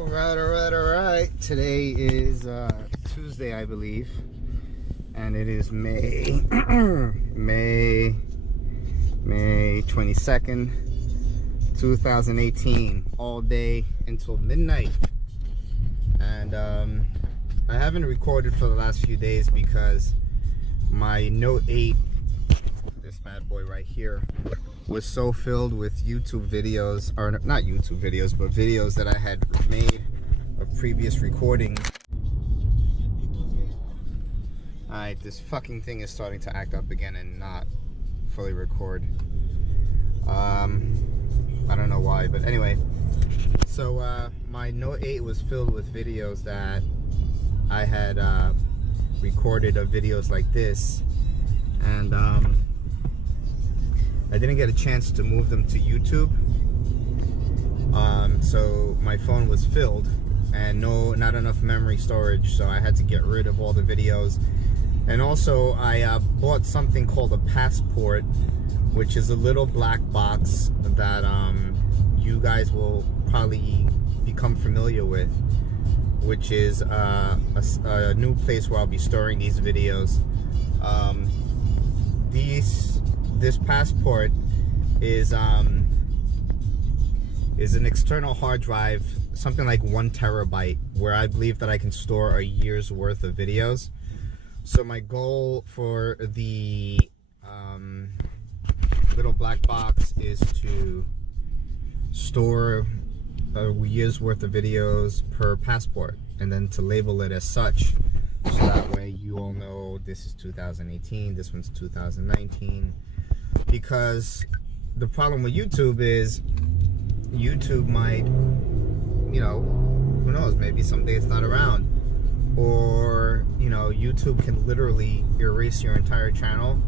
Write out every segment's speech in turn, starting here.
All right. Today is Tuesday, I believe, and it is May 22nd, 2018. All day until midnight, and I haven't recorded for the last few days because my Note 8, this bad boy right here, was so filled with YouTube videos, or not YouTube videos, but videos that I had made of previous recording. Alright, this fucking thing is starting to act up again and not fully record. I don't know why, but anyway. So my Note 8 was filled with videos that I had recorded of videos like this, and I didn't get a chance to move them to YouTube, so my phone was filled and not enough memory storage, so I had to get rid of all the videos. And also I bought something called a Passport, which is a little black box that you guys will probably become familiar with, which is a new place where I'll be storing these videos. This Passport is an external hard drive, something like 1 terabyte, where I believe that I can store a year's worth of videos. So my goal for the little black box is to store a year's worth of videos per Passport, and then to label it as such, so that way you all know this is 2018, this one's 2019. Because the problem with YouTube is YouTube might, you know, who knows, maybe someday it's not around, or, you know, YouTube can literally erase your entire channel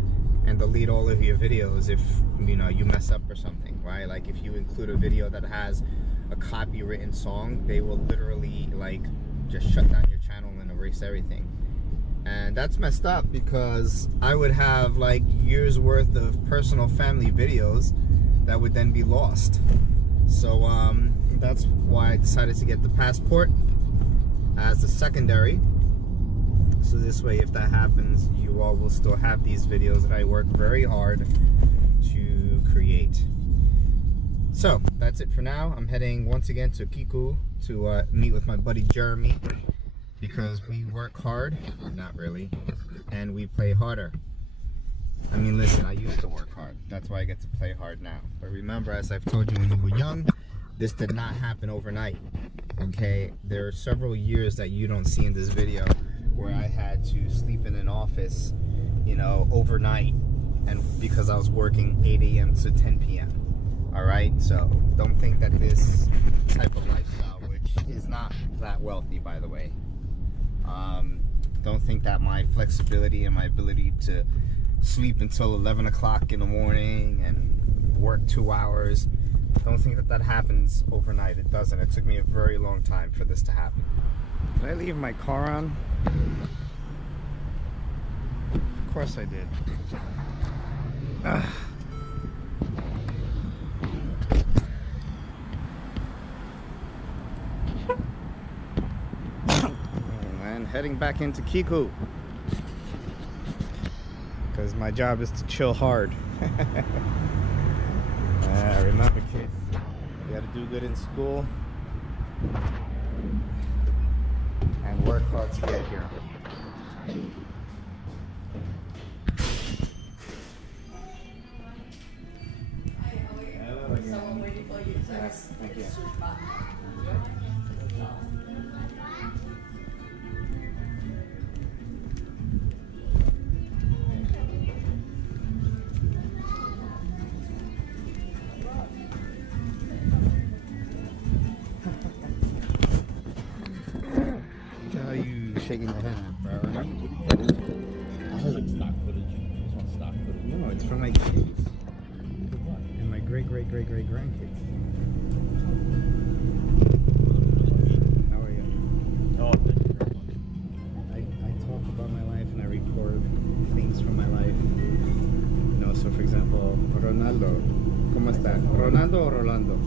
and delete all of your videos if, you know, you mess up or something, right? Like if you include a video that has a copywritten song, they will literally like just shut down your channel and erase everything. And that's messed up, because I would have like years worth of personal family videos that would then be lost. So that's why I decided to get the Passport as a secondary, so this way if that happens, you all will still have these videos that I work very hard to create. So that's it for now. I'm heading once again to Kiku to meet with my buddy Jeremy, because we work hard, not really, and we play harder. I mean, listen, I used to work hard. That's why I get to play hard now. But remember, as I've told you when you were young, this did not happen overnight, okay? There are several years that you don't see in this video where I had to sleep in an office, you know, overnight, and because I was working 8 a.m. to 10 p.m. All right? So don't think that this type of lifestyle, which is not that wealthy, by the way, don't think that my flexibility and my ability to sleep until 11 o'clock in the morning and work 2 hours, don't think that that happens overnight. It doesn't. It took me a very long time for this to happen. Did I leave my car on? Of course I did. Heading back into Kiku, because my job is to chill hard. Remember, kids, you gotta do good in school and work hard to get here. Someone waiting for you. Yes, thank you. Shaking the head, bro. This is like stock footage. This one's stock footage. No, it's from my kids and my great grandkids. How are you? Oh, thank you very much. I talk about my life and I record things from my life. You know, so for example, Ronaldo, ¿cómo está? ¿Ronaldo o Rolando?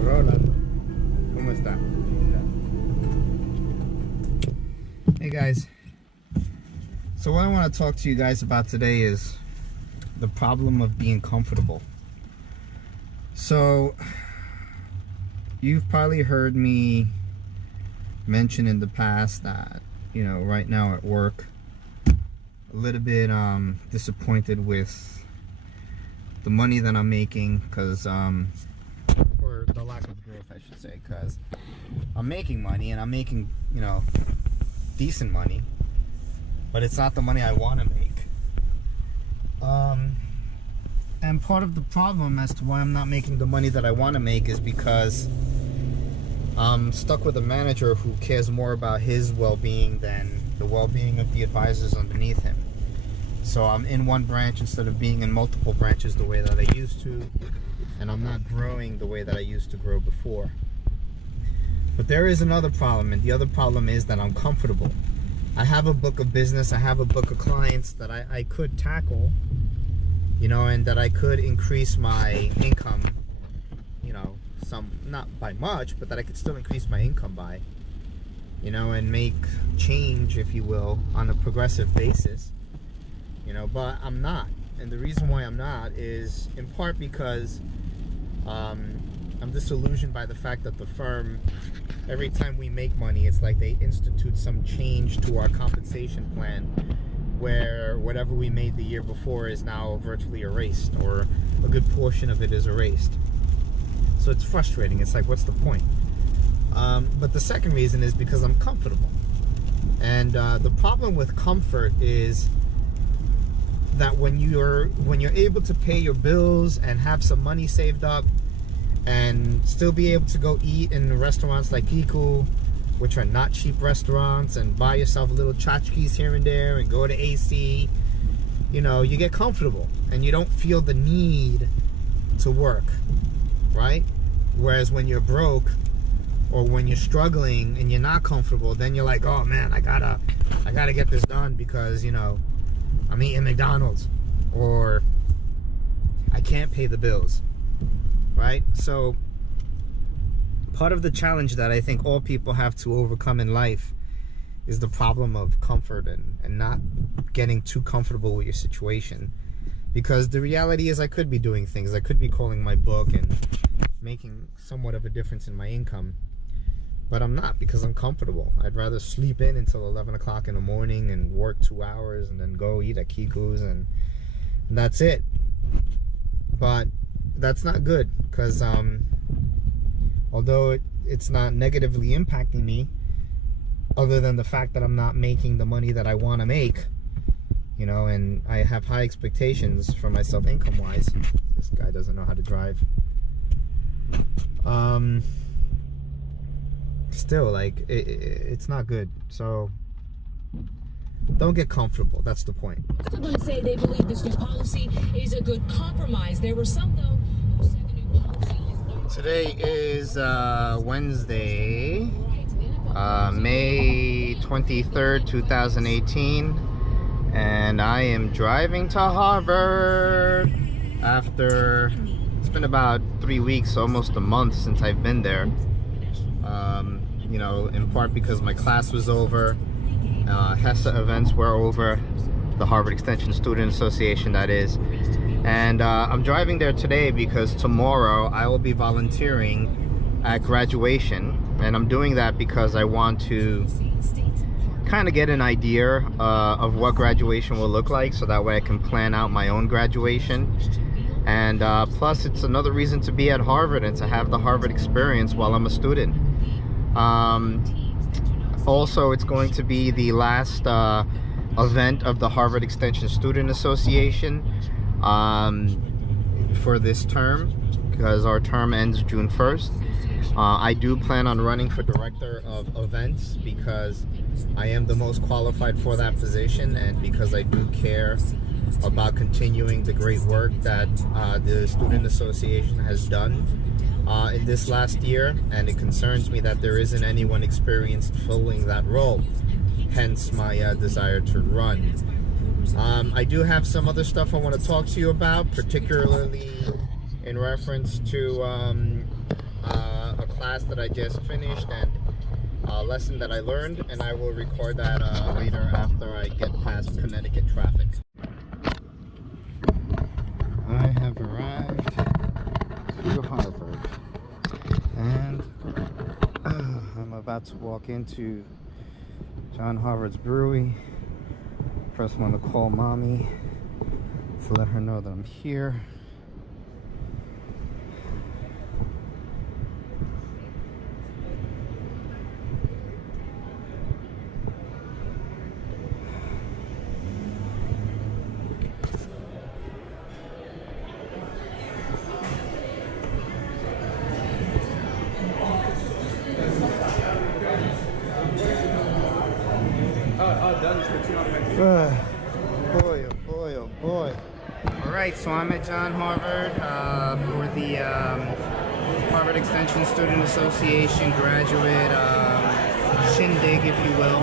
Rolando. ¿Cómo está? Hey guys, so what I want to talk to you guys about today is the problem of being comfortable. So you've probably heard me mention in the past that, you know, right now at work, a little bit disappointed with the money that I'm making, because or the lack of growth, I should say, because I'm making money and I'm making, you know, decent money, but it's not the money I want to make. And part of the problem as to why I'm not making the money that I want to make is because I'm stuck with a manager who cares more about his well-being than the well-being of the advisors underneath him. So I'm in one branch instead of being in multiple branches the way that I used to, and I'm not growing the way that I used to grow before. But there is another problem, and the other problem is that I'm comfortable. I have a book of business, I have a book of clients that I could tackle, you know, and that I could increase my income, you know, not by much, but that I could still increase my income by, you know, and make change, if you will, on a progressive basis, you know, but I'm not. And the reason why I'm not is in part because I'm disillusioned by the fact that the firm, every time we make money, it's like they institute some change to our compensation plan where whatever we made the year before is now virtually erased, or a good portion of it is erased. So it's frustrating. It's like, what's the point? But the second reason is because I'm comfortable. And the problem with comfort is that when you're able to pay your bills and have some money saved up and still be able to go eat in restaurants like Kiku, which are not cheap restaurants, and buy yourself a little tchotchkes here and there and go to AC, you know, you get comfortable and you don't feel the need to work, right? Whereas when you're broke or when you're struggling and you're not comfortable, then you're like, oh man, I gotta get this done because, you know, I'm eating McDonald's, or I can't pay the bills, right? So part of the challenge that I think all people have to overcome in life is the problem of comfort and not getting too comfortable with your situation. Because the reality is I could be doing things. I could be calling my book and making somewhat of a difference in my income. But I'm not, because I'm comfortable. I'd rather sleep in until 11 o'clock in the morning and work 2 hours and then go eat at Kiku's and that's it. But that's not good, because although it's not negatively impacting me, other than the fact that I'm not making the money that I want to make, you know, and I have high expectations for myself income-wise. This guy doesn't know how to drive. Still, like, it's not good. So don't get comfortable. That's the point. Everyone say they believe this new policy is a good compromise. There were some, though, who said the new policy is... Today is Wednesday, May 23rd, 2018, and I am driving to Harvard after, it's been about 3 weeks, almost a month since I've been there. You know, in part because my class was over, HESA events were over, the Harvard Extension Student Association, that is. And I'm driving there today because tomorrow I will be volunteering at graduation, and I'm doing that because I want to kind of get an idea of what graduation will look like, so that way I can plan out my own graduation. And plus it's another reason to be at Harvard and to have the Harvard experience while I'm a student. Also, it's going to be the last event of the Harvard Extension Student Association for this term, because our term ends June 1st. I do plan on running for director of events because I am the most qualified for that position, and because I do care about continuing the great work that the Student Association has done in this last year, and it concerns me that there isn't anyone experienced filling that role, hence my desire to run. I do have some other stuff I want to talk to you about, particularly in reference to a class that I just finished, and lesson that I learned, and I will record that later after I get past Connecticut traffic. I have arrived to Harvard, and I'm about to walk into John Harvard's brewery. First, I want to call mommy to let her know that I'm here. Boy, oh boy, oh boy. Alright, so I'm at John Harvard for the Harvard Extension Student Association graduate shindig, if you will.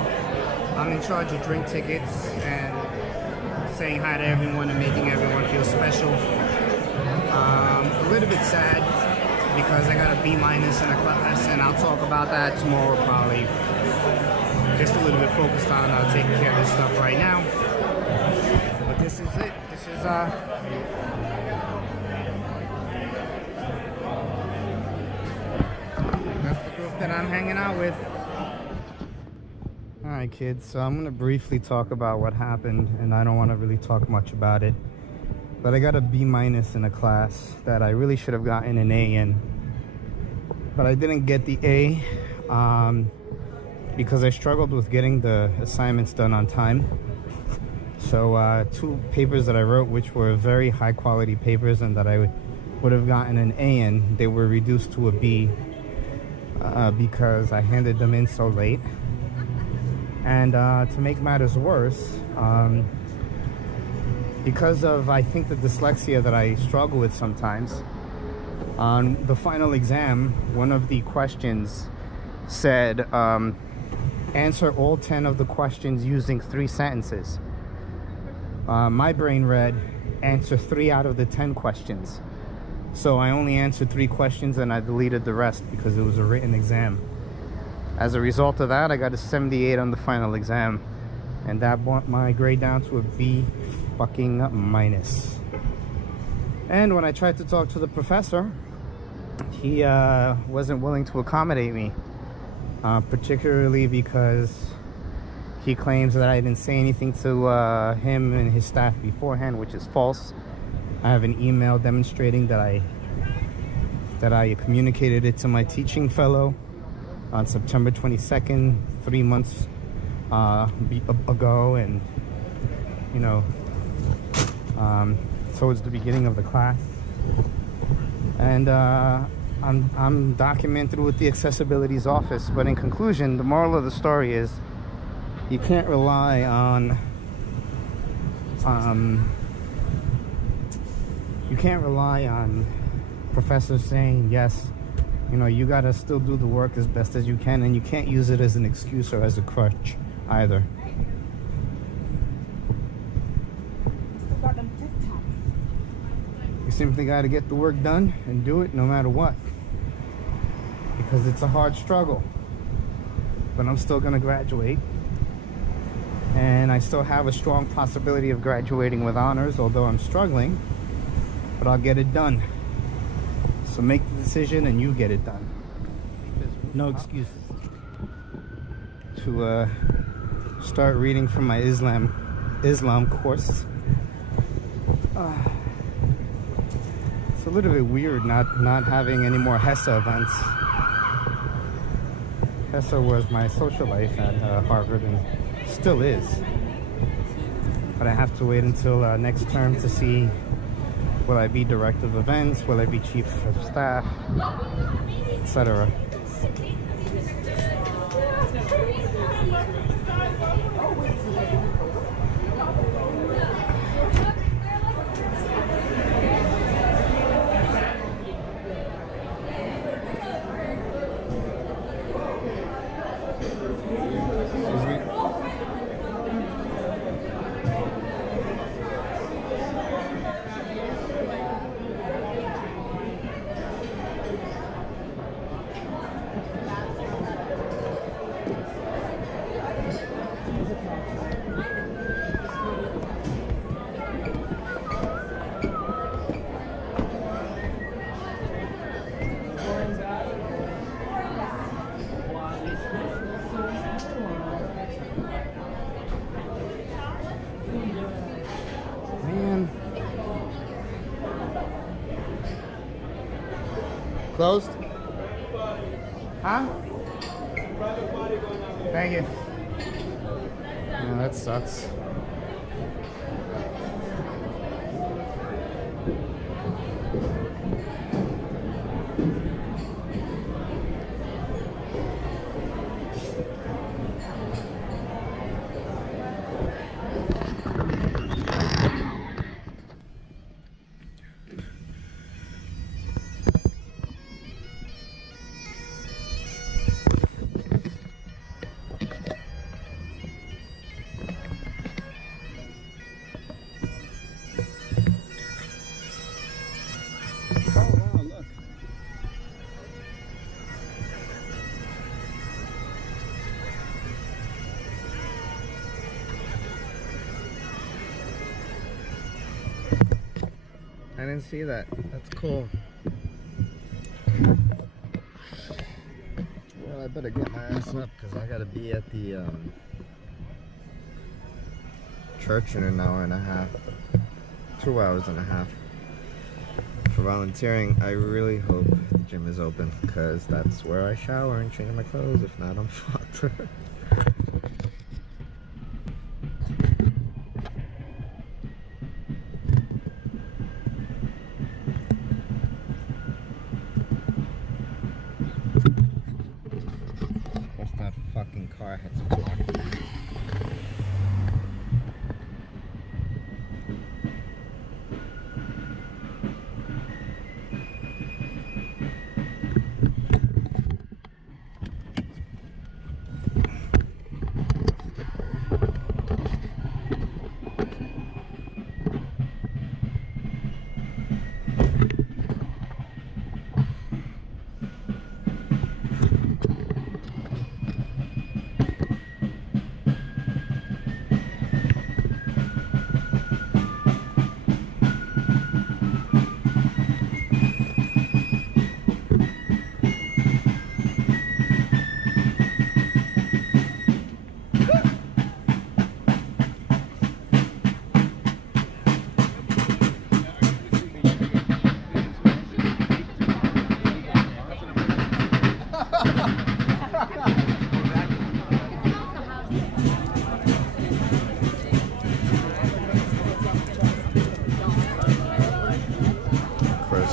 I'm in charge of drink tickets and saying hi to everyone and making everyone feel special. A little bit sad because I got a B- in a class, and I'll talk about that tomorrow probably. Just a little bit focused on taking care of this stuff right now. But this is it. This is that's the group that I'm hanging out with. Alright kids, so I'm gonna briefly talk about what happened, and I don't want to really talk much about it. But I got a B- in a class that I really should have gotten an A in. But I didn't get the A. Because I struggled with getting the assignments done on time. So 2 papers that I wrote, which were very high quality papers and that I would have gotten an A in, they were reduced to a B because I handed them in so late. And to make matters worse, because of, I think, the dyslexia that I struggle with sometimes, on the final exam, one of the questions said, answer all 10 of the questions using 3 sentences. My brain read, answer 3 out of the 10 questions. So I only answered 3 questions and I deleted the rest because it was a written exam. As a result of that, I got a 78 on the final exam, and that brought my grade down to a B fucking minus. And when I tried to talk to the professor, he wasn't willing to accommodate me. Particularly because he claims that I didn't say anything to him and his staff beforehand, which is false. I have an email demonstrating that I communicated it to my teaching fellow on September 22nd, 3 months ago, and you know, towards the beginning of the class. And I'm documented with the Accessibilities Office. But in conclusion, the moral of the story is you can't rely on professors saying, yes, you know, you gotta still do the work as best as you can, and you can't use it as an excuse or as a crutch either. You simply got to get the work done and do it no matter what, because it's a hard struggle. But I'm still going to graduate, and I still have a strong possibility of graduating with honors, although I'm struggling, but I'll get it done. So make the decision and you get it done. No excuses. To start reading from my Islam course. It's a little bit weird not having any more HESA events. HESA was my social life at Harvard, and still is. But I have to wait until next term to see, will I be director of events, will I be chief of staff, etc. Closed? Huh? Thank you. Yeah, that sucks. I didn't see that. That's cool. Well, I better get my ass up because I gotta be at the church in an hour and a half. 2 hours and a half. For volunteering, I really hope the gym is open because that's where I shower and change my clothes. If not, I'm fucked. That fucking car hits me.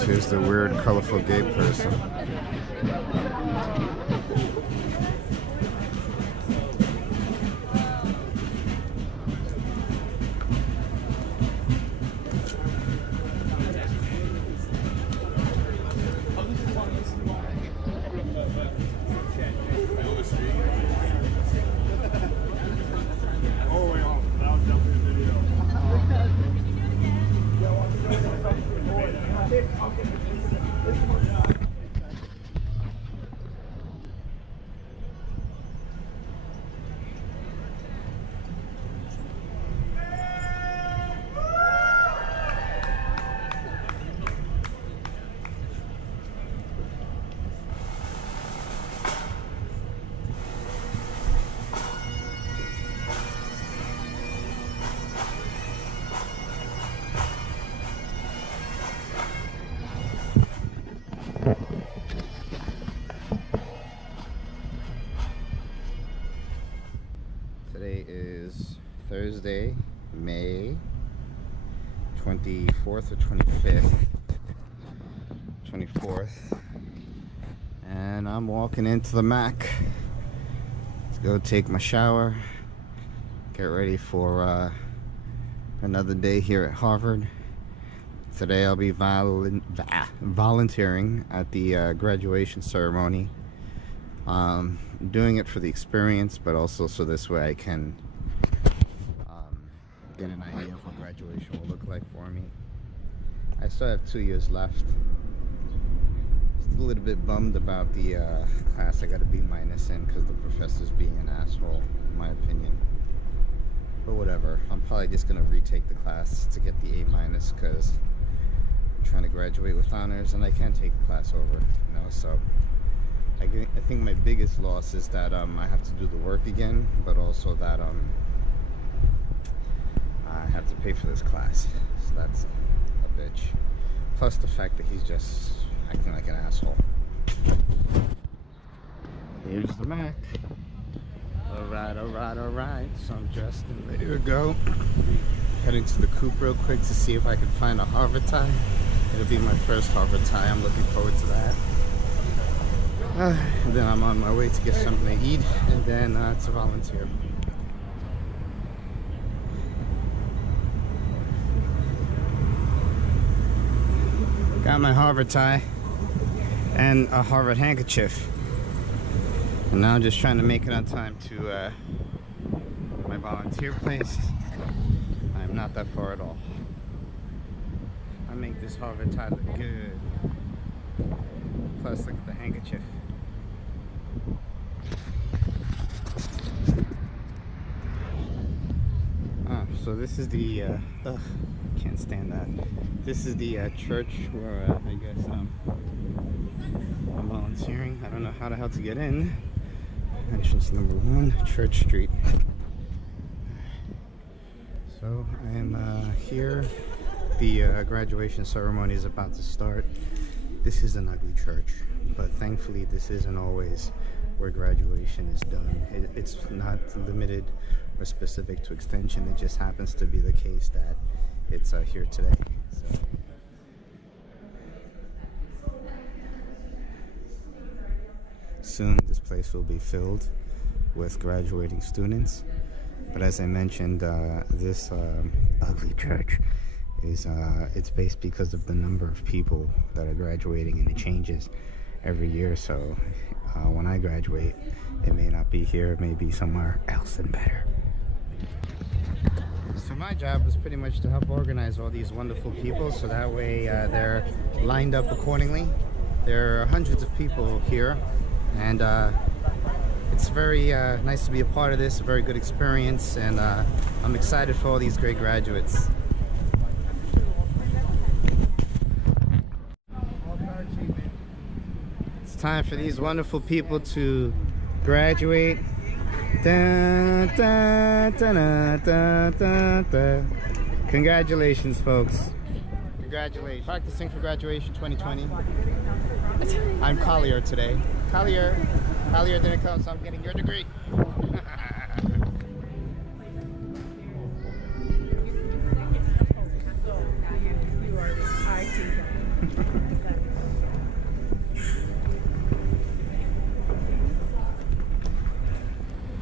Here's the weird, colorful gay person. Today is Thursday, May 24th or 25th. 24th. And I'm walking into the Mac. Let's go take my shower. Get ready for another day here at Harvard. Today I'll be volunteering at the graduation ceremony. Doing it for the experience, but also so this way I can get an idea of what graduation will look like for me. I still have 2 years left. Just a little bit bummed about the class I got a B- in because the professor's being an asshole, in my opinion. But whatever, I'm probably just gonna retake the class to get the A- because I'm trying to graduate with honors and I can't take the class over, you know, so I think my biggest loss is that I have to do the work again, but also that I have to pay for this class, so that's a bitch. Plus the fact that he's just acting like an asshole. Welcome back. Alright. So I'm dressed and ready to go. Heading to the Coop real quick to see if I can find a Harvard tie. It'll be my first Harvard tie. I'm looking forward to that. And then I'm on my way to get something to eat and then to volunteer. Got my Harvard tie and a Harvard handkerchief. And now I'm just trying to make it on time to my volunteer place. I'm not that far at all. I make this Harvard tie look good. Plus, look at the handkerchief. So this is the, can't stand that. This is the church where I guess I'm volunteering. I don't know how the hell to get in. Entrance number 1, Church Street. So I am here. The graduation ceremony is about to start. This is an ugly church, but thankfully this isn't always where graduation is done. It's not limited or specific to extension. It just happens to be the case that it's here today. So. Soon this place will be filled with graduating students, but as I mentioned, this ugly church is it's based because of the number of people that are graduating, and it changes every year. So when I graduate, it may not be here, it may be somewhere else and better. So my job was pretty much to help organize all these wonderful people, so that way they're lined up accordingly. There are hundreds of people here, and it's very nice to be a part of this, a very good experience, and I'm excited for all these great graduates. It's time for these wonderful people to graduate. Da, da, da, da, da, da, da. Congratulations, folks. Congratulations. Practicing for graduation 2020. I'm Collier today. Collier didn't come, so I'm getting your degree.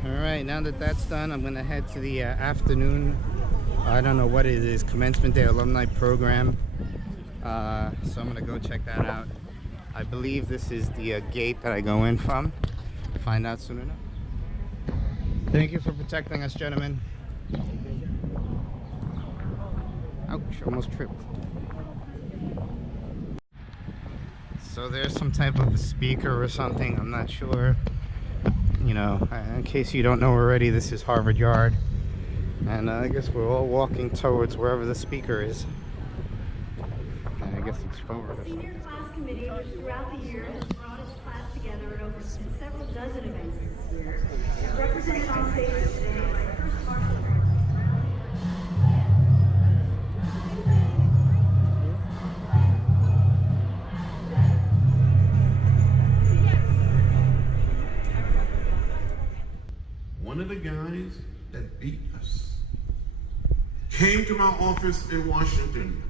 Alright, now that that's done, I'm going to head to the afternoon, I don't know what it is, Commencement Day Alumni Program. So I'm going to go check that out. I believe this is the gate that I go in from. Find out soon enough. Thank you for protecting us, gentlemen. Ouch, almost tripped. So there's some type of a speaker or something, I'm not sure. You know, in case you don't know already, this is Harvard Yard. And I guess we're all walking towards wherever the speaker is. And I guess it's forward or something. Senior class committee, which throughout the year has brought its class together at over several dozen events this year. Representing on stage today is my first martial arts. One of the guys that beat us came to my office in Washington.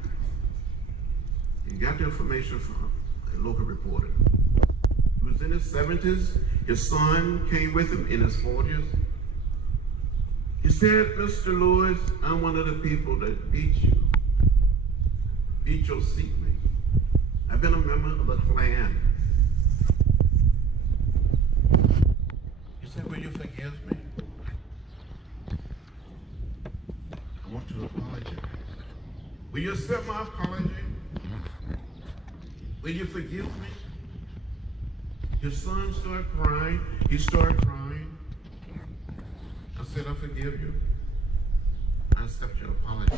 He got the information from a local reporter. He was in his 70s. His son came with him in his 40s. He said, "Mr. Lewis, I'm one of the people that beat you. Beat your seatmate. I've been a member of the Klan." He said, "Will you forgive me? I want to apologize. Will you accept my apology? Will you forgive me?" His son started crying. He started crying. I said, "I forgive you. I accept your apology."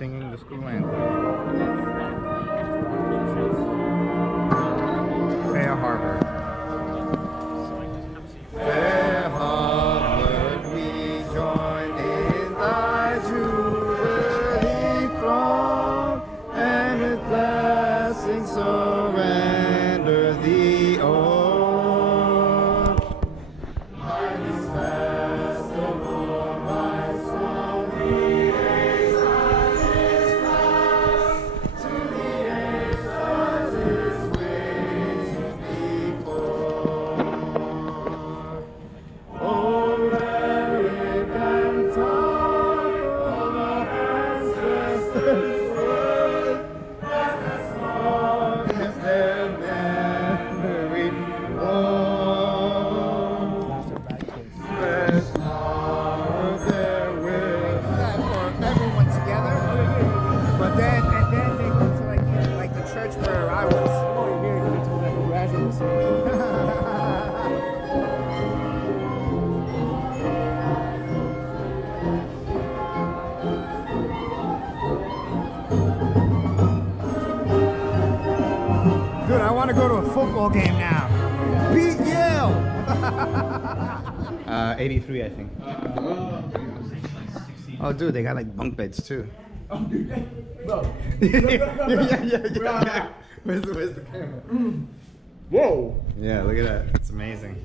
singing the school anthem. Fair Harbor. Fair Harbor, we join in thy jubilee throng, and with blessings surrender thee, O Harvest Festival, rise from the age that is past to the age that is waiting before. Oh, lyric and talk of our ancestors' word, as long as their memory won't. There's power there with that for everyone together. But then they go to like the church where I was. Dude, I want to go to a football game now. Beat Yale! 83, I think. Oh, dude, they got like bunk beds too. Yeah. Where's the camera? Whoa! Yeah, look at that. It's amazing.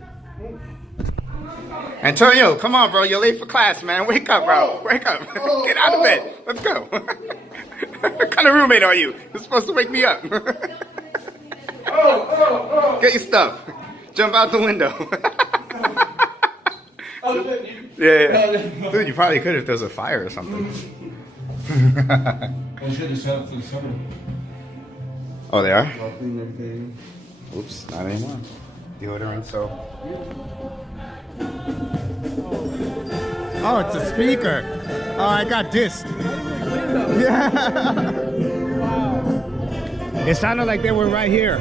Antonio, come on, bro. You're late for class, man. Wake up, bro. Wake up. Get out of bed. Let's go. What kind of roommate are you? You're supposed to wake me up. Get your stuff. Jump out the window. Yeah. Dude, you probably could if there was a fire or something. Oh, they are? Oops, not anymore. Deodorant soap. Oh, it's a speaker. Oh, I got dissed. Yeah. It sounded like they were right here.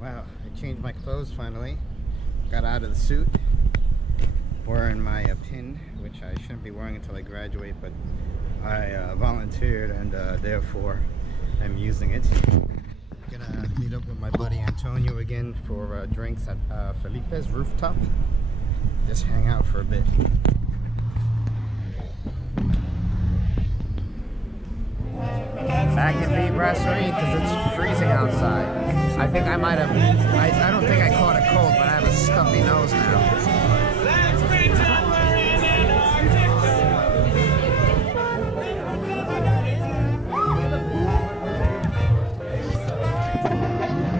Wow, I changed my clothes finally. Got out of the suit. Wearing my pin, which I shouldn't be wearing until I graduate, but I volunteered and therefore I'm using it. I'm gonna meet up with my buddy Antonio again for drinks at Felipe's rooftop. Just hang out for a bit. Back in the brasserie because it's freezing outside. I think I might have, I don't think I caught a cold, but I have a stuffy nose now.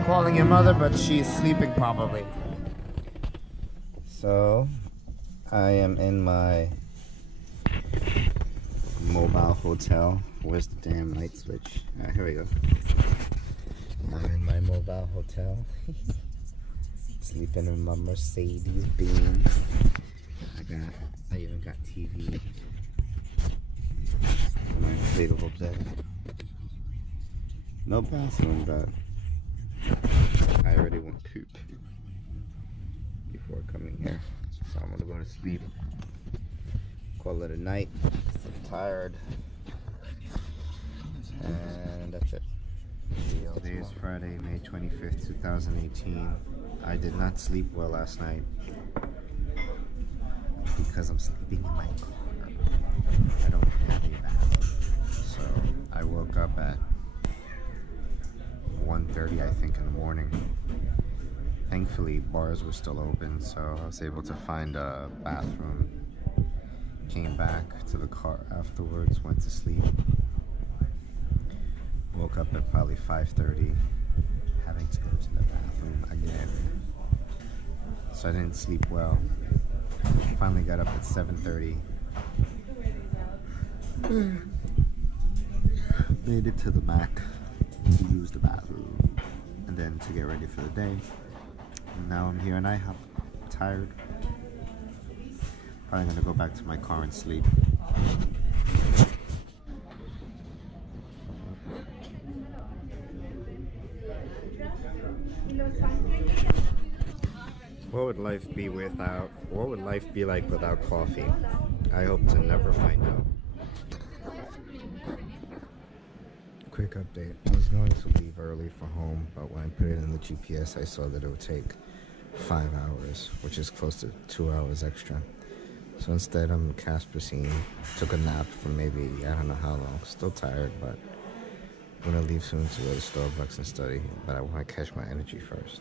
Calling your mother, but she's sleeping probably. So, I am in my mobile hotel. Where's the damn light switch? Here we go. I'm in my mobile hotel. Sleeping in my Mercedes Benz. I even got TV. My inflatable bed. No bathroom, but I already went poop before coming here. So I'm gonna go to sleep. Call it a night. I'm tired. And that's it. Today is Friday, May 25th, 2018. I did not sleep well last night because I'm sleeping in my car. I don't have a bath. So I woke up at 1:30, I think, in the morning. Thankfully, bars were still open, so I was able to find a bathroom. Came back to the car afterwards, went to sleep. Woke up at probably 5:30, having to go to the bathroom again. So I didn't sleep well. Finally got up at 7:30. Made it to the back to use the bathroom and then to get ready for the day. And now I'm here and I'm tired. Probably gonna go back to my car and sleep. What would life be like without coffee? I hope to never find out. Quick update. I was going to leave early for home, but when I put it in the GPS, I saw that it would take 5 hours, which is close to 2 hours extra. So instead, I'm in Caspercine. Took a nap for maybe, I don't know how long. Still tired, but I'm gonna leave soon to go to Starbucks and study. But I want to catch my energy first.